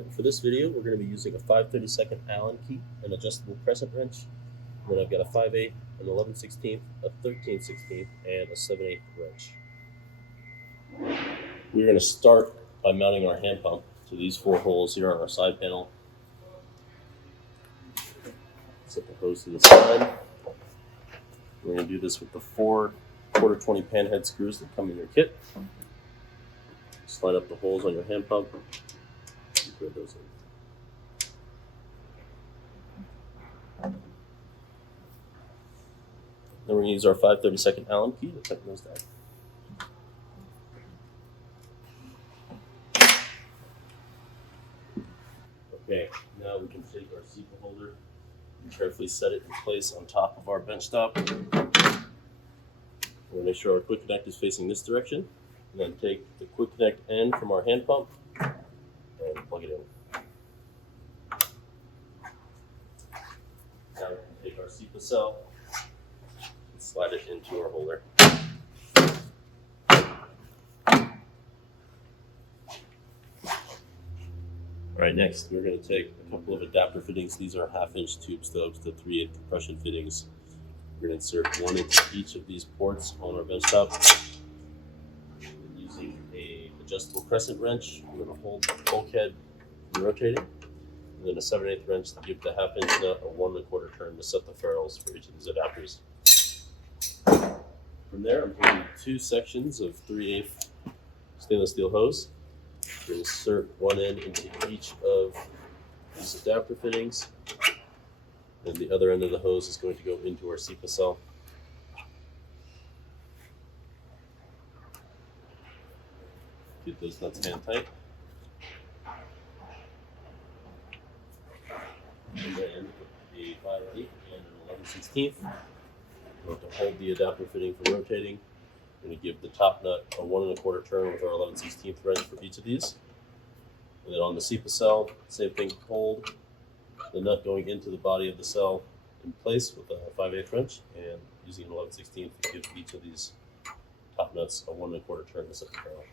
Alright, for this video we're going to be using a 5/32 Allen key, an adjustable crescent wrench, and then I've got a 5/8, an 11/16, a 13/16, and a 7/8 wrench. We're going to start by mounting our hand pump to these 4 holes here on our side panel. Set the hose to the side. We're going to do this with the 4 1/4 pan head screws that come in your kit. Slide up the holes on your hand pump. Thread those in. Then we're going to use our 5/32 Allen key to tighten those down. Okay, now we can take our Sepa holder and carefully set it in place on top of our bench top. We're going to make sure our quick connect is facing this direction, and then take the quick connect end from our hand pump and plug it in. Now we can take our Sepa Cell and slide it into our holder. Alright, next we're going to take a couple of adapter fittings. These are 1/2-inch tube stubs to 3/8 compression fittings. We're going to insert one into each of these ports on our bench top. Using an adjustable crescent wrench, we're going to hold the bulkhead and rotate it, and then a 7/8 wrench to give the 1/2-inch nut a 1 1/4 turn to set the ferrules for each of these adapters. From there, I'm holding 2 sections of 3/8 stainless steel hose. We're going to insert one end into each of these adapter fittings, and the other end of the hose is going to go into our Sepa Cell. Keep those nuts hand tight. And then a 5/8 and an 11/16. We're going to hold the adapter fitting for rotating. We're going to give the top nut a 1 1/4 turn with our 11/16 wrench for each of these. And then on the Sepa Cell, same thing, hold the nut going into the body of the cell in place with a 5/8 wrench, and using an 11/16 to give each of these top nuts a 1 1/4 turn to set the ferrule.